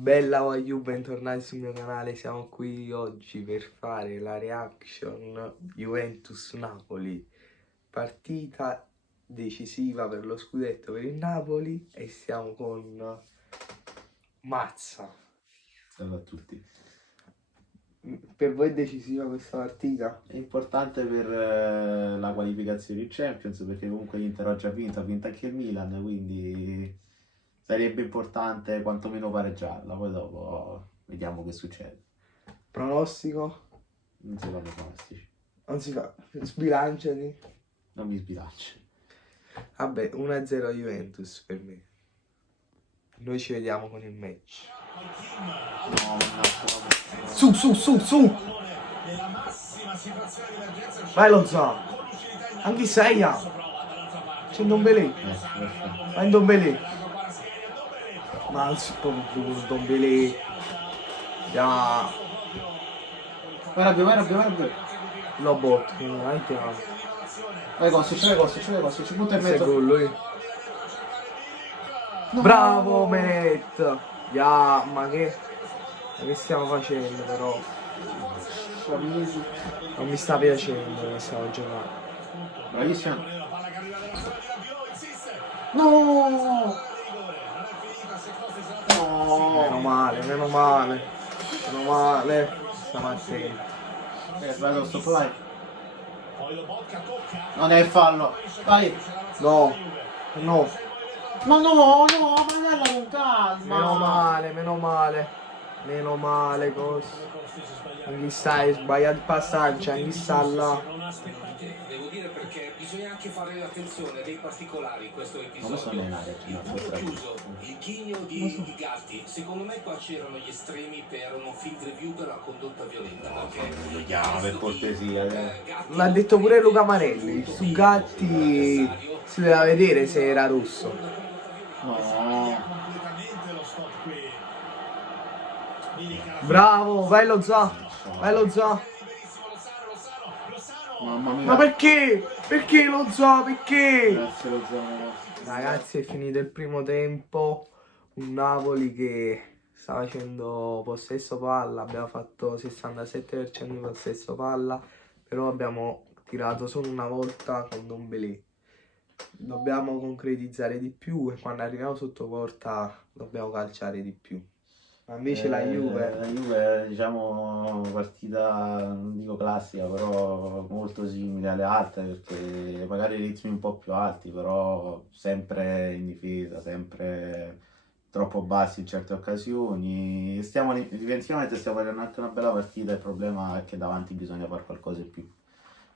Bella Wagyu, bentornati sul mio canale, siamo qui oggi per fare la reaction Juventus-Napoli, partita decisiva per lo scudetto per il Napoli e siamo con Mazza. Salve a tutti. Per voi è decisiva questa partita? È importante per la qualificazione in Champions, perché comunque l'Inter oggi ha vinto anche il Milan, quindi sarebbe importante quantomeno pareggiarla, poi dopo vediamo che succede. Pronostico? Non si fanno pronostici, Non si fa, sbilanciati. non mi sbilancio. Vabbè, 1-0 Juventus per me. Noi ci vediamo con il match. No, Su! Vai lo zoo! Anche Seia! C'è Ndombele! Vai Ndombele! Ma non si può più Ndombele! Ya! Guarda. Lo botto, andiamo! Vai Cossi, ci butta in mezzo. Gol lui! No. Bravo Meret! Ya! Ma che stiamo facendo però? Non mi sta piacendo come stiamo giocando. Bravissimo. No! Meno male. Stiamo attenti. Sbaglio, stop, vai. Non è fallo. Vai. No. Ma guardala con calma. Meno male, così. Anche stai sbagliato il passaggio, anche sta là. Devo dire perché bisogna anche fare attenzione dei particolari in questo episodio. Il punto chiuso, il ghigno di Gatti. Secondo me qua c'erano gli estremi per uno field review per la condotta violenta. Vediamo per cortesia. L'ha detto pure Luca Marelli. Su Gatti si doveva vedere se era rosso. No. Bravo, vai lo zoo. Mamma mia. Ma perché? Perché lo zoo? Perché? Grazie lo zoo. Ragazzi, è finito il primo tempo. Un Napoli che sta facendo possesso palla. Abbiamo fatto 67% di possesso palla. Però abbiamo tirato solo una volta con Ndombele. Dobbiamo concretizzare di più e quando arriviamo sotto porta dobbiamo calciare di più. Ma invece la Juve, diciamo, partita, non dico classica, però molto simile alle altre, perché magari ritmi un po' più alti, però sempre in difesa, sempre troppo bassi in certe occasioni. Difensivamente stiamo facendo anche una bella partita, il problema è che davanti bisogna fare qualcosa in più.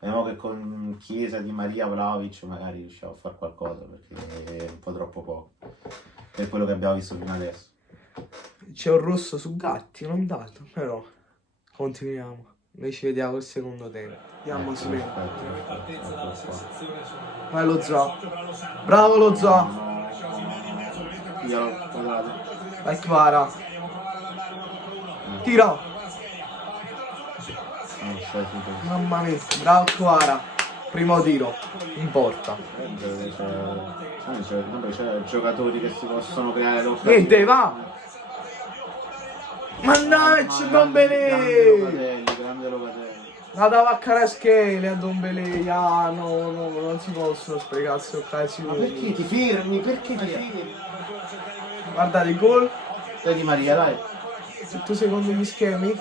Vediamo che con Chiesa, Di Maria, Vlahovic magari riusciamo a fare qualcosa, perché è un po' troppo poco per quello che abbiamo visto fino adesso. c'è un rosso su Gatti, non dato, però continuiamo. Noi ci vediamo col secondo tempo. Andiamo su me. Vai lo zoo. Bravo lo zoo. Vai Kvara. Tira. Mamma mia, bravo Kvara. Primo tiro, in porta. C'è giocatori che si possono creare l'occasione. Niente, va! Mannaggia, Ndombele! Grande Locatelli. La dava a Kvaratskhelia a Ndombele. Ah, no, non si possono sprecare queste occasioni. Ma perché ti fermi? Guardate il gol. Dai Di Maria, dai. Se tu secondo gli schemi.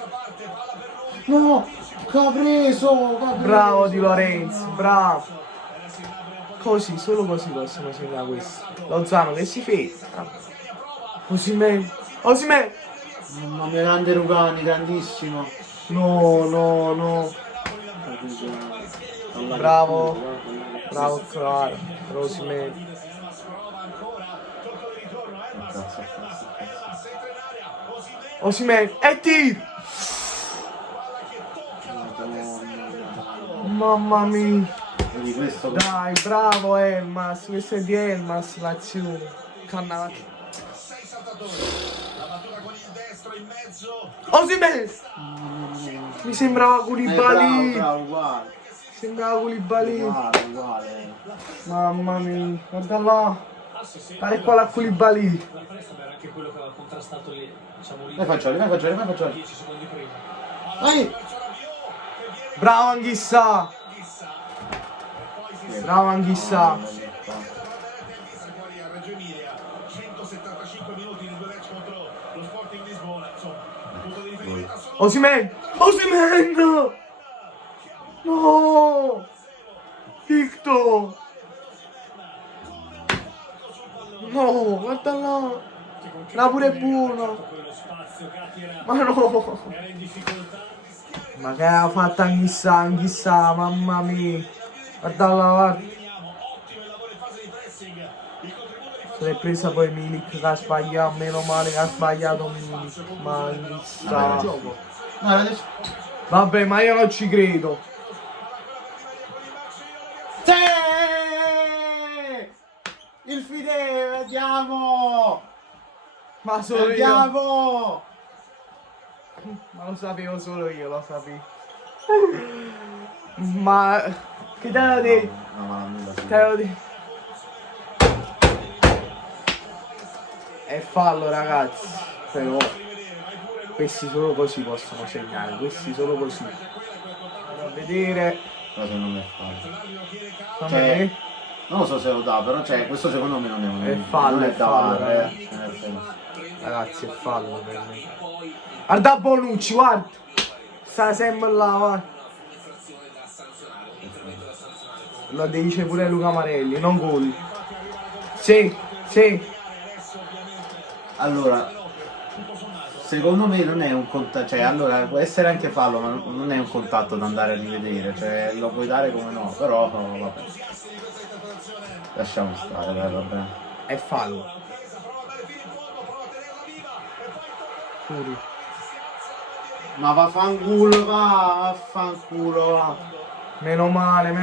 No! Che ha preso! Bravo Di Lorenzo, bravo. Così, solo così possono segnare questo. Lozano che si ferma. Osimhen. Mamma mia, grande Rugani, grandissimo. No. Bravo Clara. Osimhen. Osimhen e tiro. Mamma mia. Dai, bravo Elmas, questo è di Elmas l'azione. Cannata. Osimhen! Mi sembrava Koulibaly. Bravo, Sembrava Koulibaly. uguale. Mamma mia, guarda là. Fare qua la Koulibaly. Vai Fagioli. Vai! Bravo Anghissà. Bravo Anghissà. 175 minuti di 2 match contro lo Sporting Lisbona, insomma, punto di riferimento solo Osimhen! No! Victor! No, guarda là! Napoli è buono! Ma no! Ma che ha fatto Anghissà, mamma mia! Guarda là, guarda! Se l'è presa poi Milik che ha sbagliato, meno male che ha sbagliato Milik, ma Anghissà! Vabbè, ma io non ci credo! Sì! Il Fideo, andiamo! Ma solo io! Andiamo! Ma lo sapevo solo io, lo sapevo. Ma che te lo dico? No, nulla. Te lo dico. È fallo ragazzi, però questi solo così possono segnare, questi solo così. Andiamo a vedere. Però secondo me è fallo. Fammi Cioè, vedere. non lo so se lo dà, però cioè, questo secondo me non è un... È fallo, non è fallo, da- ragazzi. nel senso. Ragazzi, è fallo per me. Guarda Bonucci, guarda. Sta sempre là, guarda. Lo dice pure Luca Marelli, non gol. Sì. Allora, secondo me non è un contatto, cioè allora può essere anche fallo, ma non è un contatto da andare a rivedere, cioè lo puoi dare come no, però no, vabbè. Lasciamo stare, dai, vabbè. È fallo. Fuori. Ma vaffanculo, va. Meno male.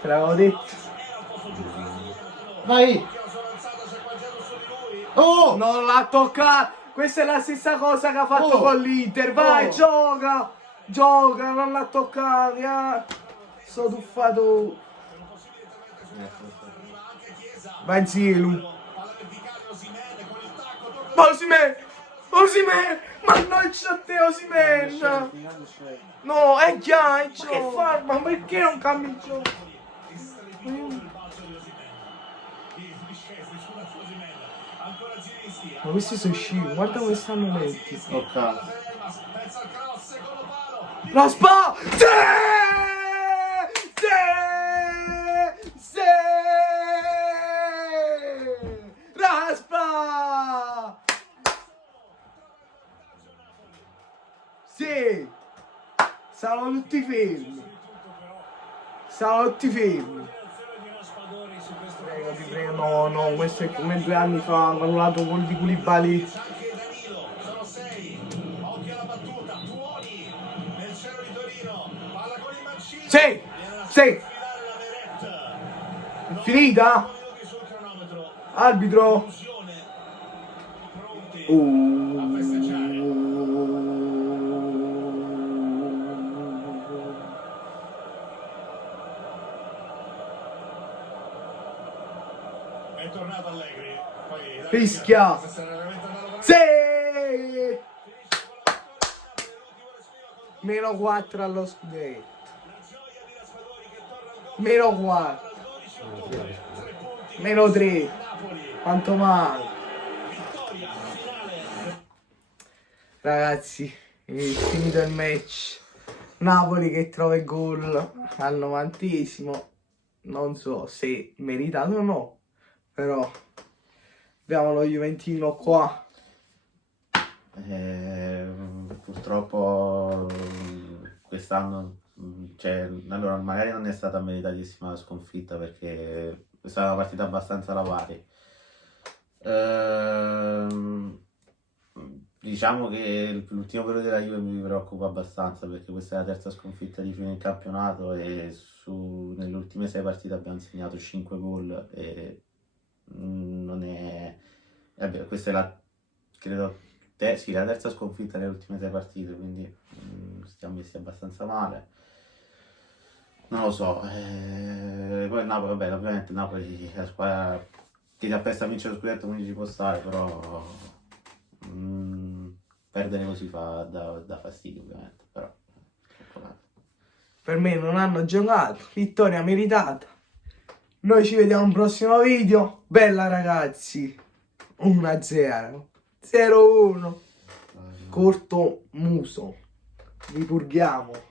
Te l'avevo detto. Vai! Oh! Non l'ha toccato. Questa è la stessa cosa che ha fatto con l'Inter. Vai, gioca, non l'ha toccato. Sono tuffato. Vai, Zielu. Osimhen! Mannaggia a te, Osimhen! No, è già. Che fa? Ma perché non cambi il gioco? Ma questi sono scivoli, guarda come stanno letti. Ok. La spa! Sì! Raspa! Sì! Stavano tutti fermi. Prego, no, questo è come 2 anni fa, hanno annullato gol di Koulibaly. Sì! È finita? Arbitro? È tornato Allegri. Fischia! Sì! Meno 4 allo scudetto. Meno 4. Meno 3. Quanto manca? Ragazzi, è finito il match. Napoli che trova il gol al 90esimo. Non so se meritato o no. Però abbiamo lo Juventino qua. Purtroppo quest'anno, cioè, allora magari non è stata meritatissima la sconfitta perché è stata una partita abbastanza alla pari. Diciamo che l'ultimo periodo della Juve mi preoccupa abbastanza perché questa è la terza sconfitta di fine in campionato e nelle ultime 6 partite abbiamo segnato 5 gol e non è... questa è la, credo, la terza sconfitta nelle ultime 6 partite, quindi stiamo messi abbastanza male. Non lo so, poi il Napoli, vabbè, ovviamente Napoli è la squadra che ti appresta a vincere lo scudetto, quindi ci può stare, però perdere così dà fastidio ovviamente, però Per me non hanno giocato, vittoria meritata. Noi ci vediamo al prossimo video. Bella ragazzi, 1-0, 0-1, corto muso, vi purghiamo.